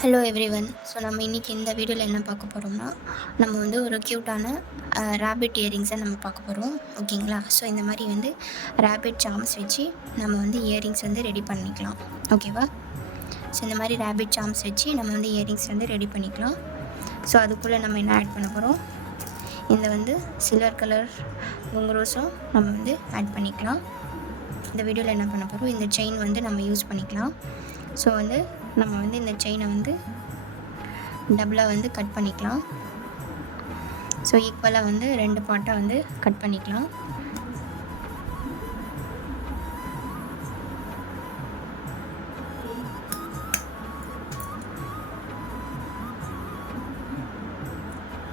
Hello everyone. So நம்ம இன்றைக்கி இந்த வீடியோவில் என்ன பார்க்க போகிறோம்னா, நம்ம வந்து ஒரு க்யூட்டான ரேபிட் இயரிங்ஸை நம்ம பார்க்க போகிறோம். ஓகேங்களா? ஸோ இந்த மாதிரி வந்து ரேபிட் சார்ம்ஸ் வச்சு நம்ம வந்து இயரிங்ஸ் வந்து ரெடி பண்ணிக்கலாம். ஓகேவா? ஸோ இந்த மாதிரி ரேபிட் சார்ம்ஸ் வச்சு நம்ம வந்து இயரிங்ஸ் வந்து ரெடி பண்ணிக்கலாம். ஸோ அதுக்குள்ளே நம்ம என்ன ஆட் பண்ண போகிறோம், இந்த வந்து சில்வர் கலர் குங்குரோஸும் நம்ம வந்து ஆட் பண்ணிக்கலாம். இந்த வீடியோவில் என்ன பண்ண போகிறோம், இந்த செயின் வந்து நம்ம யூஸ் பண்ணிக்கலாம். ஸோ வந்து நம்ம வந்து இந்த செயினை வந்து டபுளாக வந்து கட் பண்ணிக்கலாம். ஸோ ஈக்குவலாக வந்து 2 பார்ட்டாக வந்து கட் பண்ணிக்கலாம்.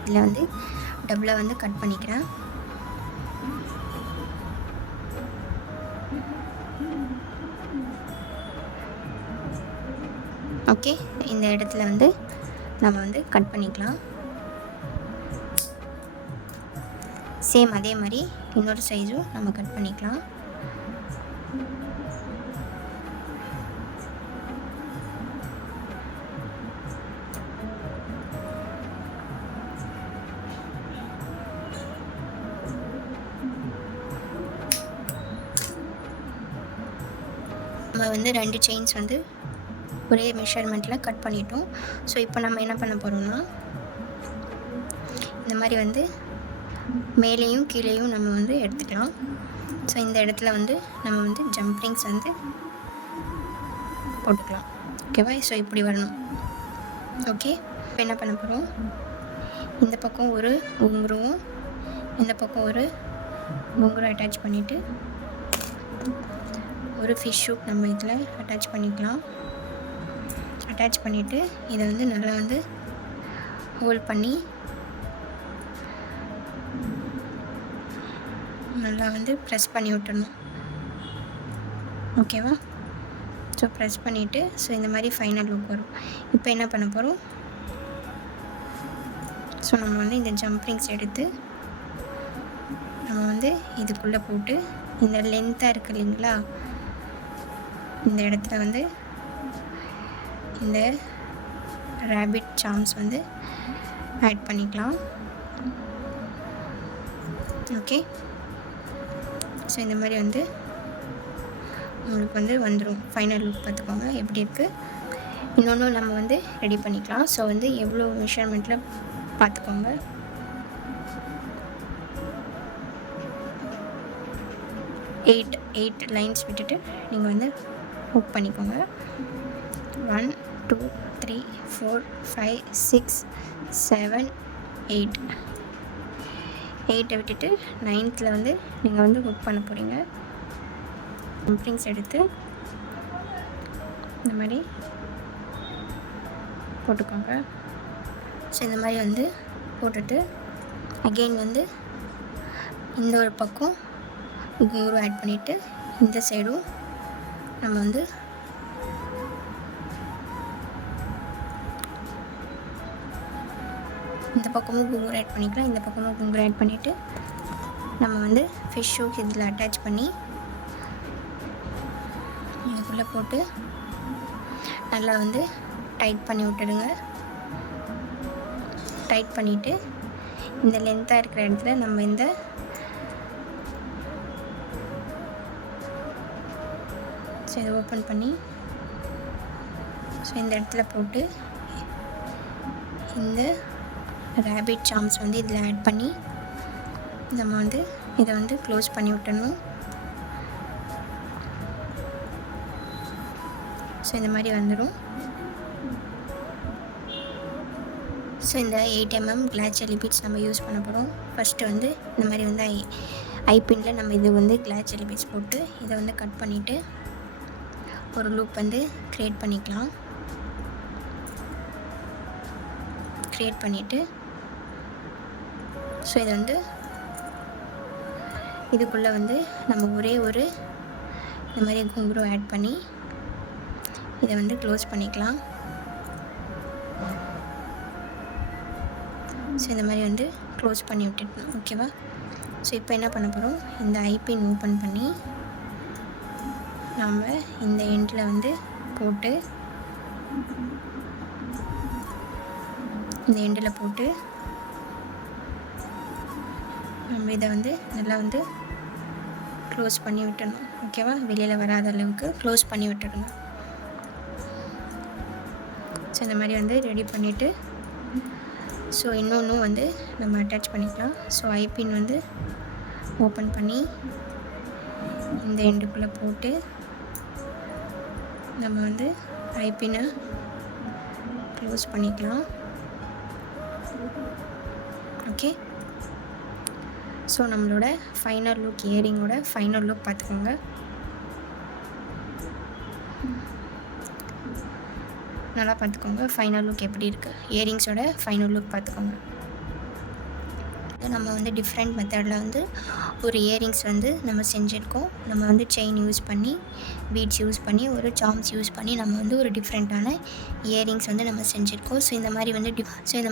இதில் வந்து டபுளாக வந்து கட் பண்ணிக்கிறேன். ஓகே, இந்த இடத்துல வந்து நம்ம வந்து கட் பண்ணிக்கலாம். சேம் அதே மாதிரி இன்னொரு சைஸும் நம்ம கட் பண்ணிக்கலாம். நம்ம வந்து 2 செயின்ஸ் வந்து ஒரே மெஷர்மெண்ட்டில் கட் பண்ணிட்டோம். ஸோ இப்போ நம்ம என்ன பண்ண போகிறோம்னா, இந்த மாதிரி வந்து மேலேயும் கீழேயும் நம்ம வந்து எடுத்துக்கலாம். ஸோ இந்த இடத்துல வந்து நம்ம வந்து ஜம்ப்ரிங்ஸ் வந்து போட்டுக்கலாம். ஓகேவா? ஸோ இப்படி வரணும். ஓகே, இப்போ என்ன பண்ண போகிறோம், இந்த பக்கம் ஒரு குங்குருவும் இந்த பக்கம் ஒரு குங்குரும் அட்டாச் பண்ணிவிட்டு ஒரு ஃபிஷ் ஷூட் நம்ம இதில் அட்டாச் பண்ணிக்கலாம். அட்டாச் பண்ணிவிட்டு இதை வந்து நல்லா வந்து ஹோல்ட் பண்ணி நல்லா வந்து ப்ரெஸ் பண்ணி விட்டுடணும். ஓகேவா? ஸோ ப்ரெஸ் பண்ணிவிட்டு ஸோ இந்த மாதிரி ஃபைனல் லுக் வரும். இப்போ என்ன பண்ண போகிறோம், ஸோ நம்ம வந்து இந்த ஜம்ப்ரிங்ஸ் எடுத்து நம்ம வந்து இதுக்குள்ளே போட்டு இந்த லென்த்தாக இருக்குது இல்லைங்களா, இந்த இடத்துல வந்து இந்த ரேபிட் சார்ம்ஸ் வந்து ஆட் பண்ணிக்கலாம். ஓகே, ஸோ இந்த மாதிரி வந்து உங்களுக்கு வந்து வந்துடும். ஃபைனல் லுக் பார்த்துக்கோங்க எப்படி இருக்குது. இன்னொன்று நம்ம வந்து ரெடி பண்ணிக்கலாம். ஸோ வந்து எவ்வளோ மெஷர்மெண்ட்டில் பார்த்துக்கோங்க. எயிட் லைன்ஸ் விட்டுட்டு நீங்கள் வந்து ஹுக் பண்ணிக்கோங்க. 1 2 3 4 5 6 7 8 விட்டுட்டு 9th வந்து நீங்கள் வந்து ஹுக் பண்ண போகிறீங்க. ஜம்ப்ரிங்ஸ் எடுத்து இந்த மாதிரி போட்டுக்கோங்க. ஸோ இந்த மாதிரி வந்து போட்டுட்டு அகெயின் வந்து இந்த ஒரு பக்கம் குங்குரு ஆட் பண்ணிவிட்டு இந்த சைடும் நம்ம வந்து இந்த பக்கமும் குங்குரு ஆட் பண்ணிக்கலாம். இந்த பக்கமும் குங்குரு ஆட் பண்ணிவிட்டு நம்ம வந்து ஃபிஷ் ஷூக் இதில் அட்டாச் பண்ணி இதுக்குள்ளே போட்டு நல்லா வந்து டைட் பண்ணி விட்டுடுங்க. டைட் பண்ணிவிட்டு இந்த லென்த்தாக இருக்கிற இடத்துல நம்ம இந்த ஸோ இதை ஓப்பன் பண்ணி ஸோ இந்த இடத்துல போட்டு இந்த ரேபிட் சார்ம்ஸ் வந்து இதில் ஆட் பண்ணி நம்ம வந்து இதை வந்து க்ளோஸ் பண்ணி விட்டணும். ஸோ இந்த மாதிரி வந்துடும். ஸோ இந்த 8 mm கிளாஸ் ஜெல்லி பீட்ஸ் நம்ம யூஸ் பண்ண போகிறோம். ஃபஸ்ட்டு வந்து இந்த மாதிரி வந்து ஐபின்னில் நம்ம இது வந்து கிளாஸ் ஜெல்லி பீட்ஸ் போட்டு இதை வந்து கட் பண்ணிவிட்டு ஒரு லூப் வந்து க்ரியேட் பண்ணிக்கலாம். க்ரியேட் பண்ணிவிட்டு ஸோ இதை வந்து இதுக்குள்ளே வந்து நம்ம ஒரே ஒரு இந்த மாதிரி குங்குரு ஆட் பண்ணி இதை வந்து க்ளோஸ் பண்ணிக்கலாம். ஸோ இந்த மாதிரி வந்து க்ளோஸ் பண்ணி விட்டுட்டோம். ஓகேவா? ஸோ இப்போ என்ன பண்ண போகிறோம், இந்த ஐபின் ஓப்பன் பண்ணி நம்ம இந்த எண்டில் வந்து போட்டு இந்த எண்டில் போட்டு நம்ம இதை வந்து நல்லா வந்து க்ளோஸ் பண்ணி விட்டுடணும். ஓகேவா? வெளியில் வராத அளவுக்கு க்ளோஸ் பண்ணி விட்டுடுங்க. ஸோ இந்த மாதிரி வந்து ரெடி பண்ணிவிட்டு ஸோ இன்னொன்றும் வந்து நம்ம அட்டாச் பண்ணிக்கலாம். ஸோ ஐபின் வந்து ஓப்பன் பண்ணி இந்த எண்டுக்குள்ளே போட்டு நம்ம வந்து ஐபினை க்ளோஸ் பண்ணிக்கலாம். ஓகே, ஸோ நம்மளோட ஃபைனல் லுக், இயரிங்கோட ஃபைனல் லுக் பார்த்துக்கோங்க. நல்லா பார்த்துக்கோங்க ஃபைனல் லுக் எப்படி இருக்குது. இயரிங்ஸோட ஃபைனல் லுக் பார்த்துக்கோங்க. நம்ம வந்து டிஃப்ரெண்ட் மெத்தடில் வந்து ஒரு இயரிங்ஸ் வந்து நம்ம செஞ்சுருக்கோம். நம்ம வந்து செயின் யூஸ் பண்ணி, பீட்ஸ் யூஸ் பண்ணி, ஒரு சார்ம்ஸ் யூஸ் பண்ணி நம்ம வந்து ஒரு டிஃப்ரெண்ட்டான இயரிங்ஸ் வந்து நம்ம செஞ்சுருக்கோம். ஸோ இந்த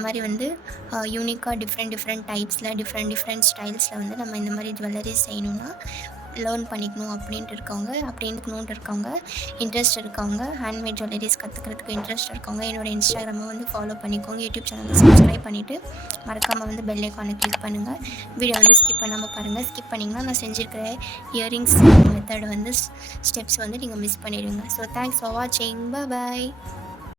மாதிரி வந்து யூனிக்காக டிஃப்ரெண்ட் டைப்ஸில் டிஃப்ரெண்ட் ஸ்டைல்ஸில் வந்து நம்ம இந்த மாதிரி ஜுவல்லரிஸ் செய்யணுன்னா லேர்ன் பண்ணிக்கணும் அப்படின்ட்டு இருக்கவங்க இன்ட்ரெஸ்ட் இருக்கவங்க ஹேண்ட்மேட் ஜுவல்லரிஸ் கற்றுக்கிறதுக்கு இன்ட்ரெஸ்ட் இருக்கவங்க என்னோடய இன்ஸ்டாகிராமை வந்து ஃபாலோ பண்ணிக்கோங்க. யூடியூப் சேனலை சப்ஸ்கிரைப் பண்ணிவிட்டு மறக்காமல் வந்து பெல் ஐக்கானை கிளிக் பண்ணுங்கள். வீடியோ வந்து ஸ்கிப் பண்ணாமல் பாருங்கள். ஸ்கிப் பண்ணிங்கன்னா நான் செஞ்சுருக்கிற இயரிங்ஸ் மெத்தட் வந்து ஸ்டெப்ஸ் வந்து நீங்கள் மிஸ் பண்ணிடுவீங்க. ஸோ தேங்க்ஸ் ஃபார் வாட்சிங். பாய்.